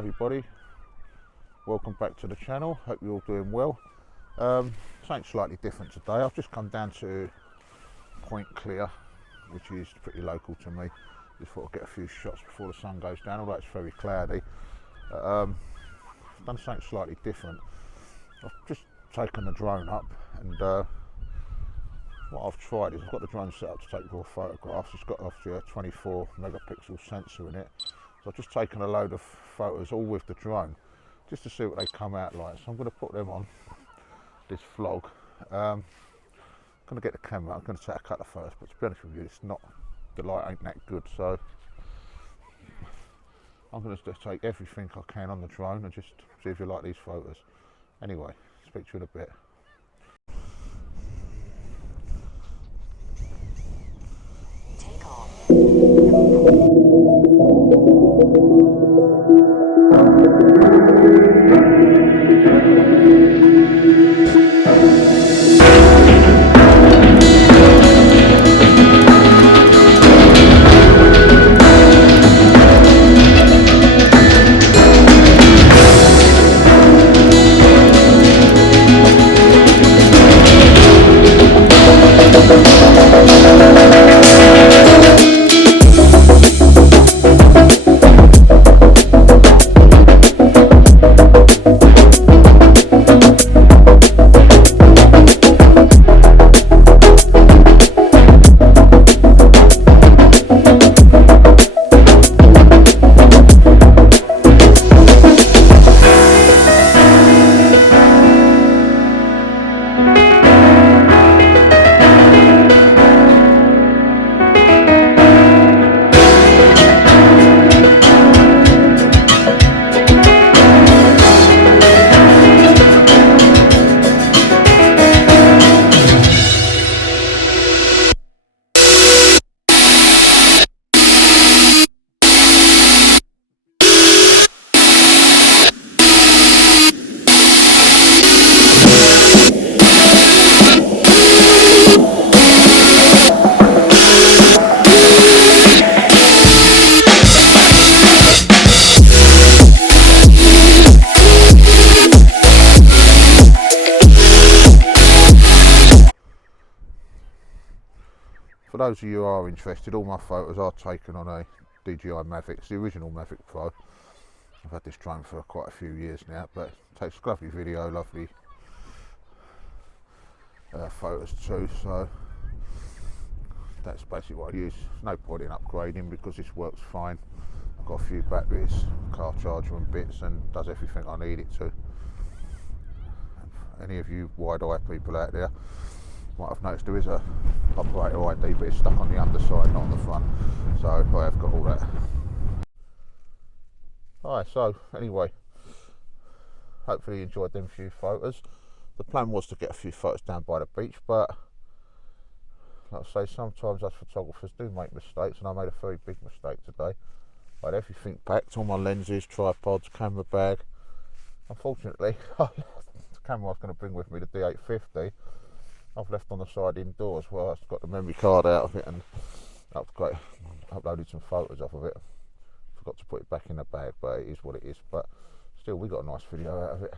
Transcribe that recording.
Hi everybody, welcome back to the channel. Hope you're all doing well. Something slightly different today. I've just come down to Point Clear, which is pretty local to me. Just thought I'd get a few shots before the sun goes down, although it's very cloudy. I've done something slightly different. I've just taken the drone up and what I've tried is I've got the drone set up to take raw photographs. It's got obviously a 24 megapixel sensor in it. So I've just taken a load of photos all with the drone just to see what they come out like. So I'm going to put them on this vlog. I'm going to get the camera, I'm going to take a couple of photos, but to be honest with you, it's not, the light ain't that good, so I'm going to just take everything I can on the drone and just see if you like these photos. Anyway, speak to you in a bit. Take off. For those of you who are interested, all my photos are taken on a DJI Mavic. It's the original Mavic Pro. I've had this drone for quite a few years now, but it takes a lovely video, lovely photos too, so that's basically what I use. No point in upgrading because this works fine. I've got a few batteries, car charger and bits, and does everything I need it to. Any of you wide-eyed people out there might have noticed there is a operator ID, but it's stuck on the underside, not on the front, so I have got all that. Alright, so anyway, hopefully you enjoyed them few photos. The plan was to get a few photos down by the beach, but like I say, sometimes us photographers do make mistakes, and I made a very big mistake today. I had everything packed, all my lenses, tripods, camera bag. Unfortunately, the camera I was going to bring with me, the D850, I've left on the side indoors. Well, I've got the memory card out of it and uploaded some photos off of it. Forgot to put it back in the bag, but it is what it is. But still, we got a nice video out of it.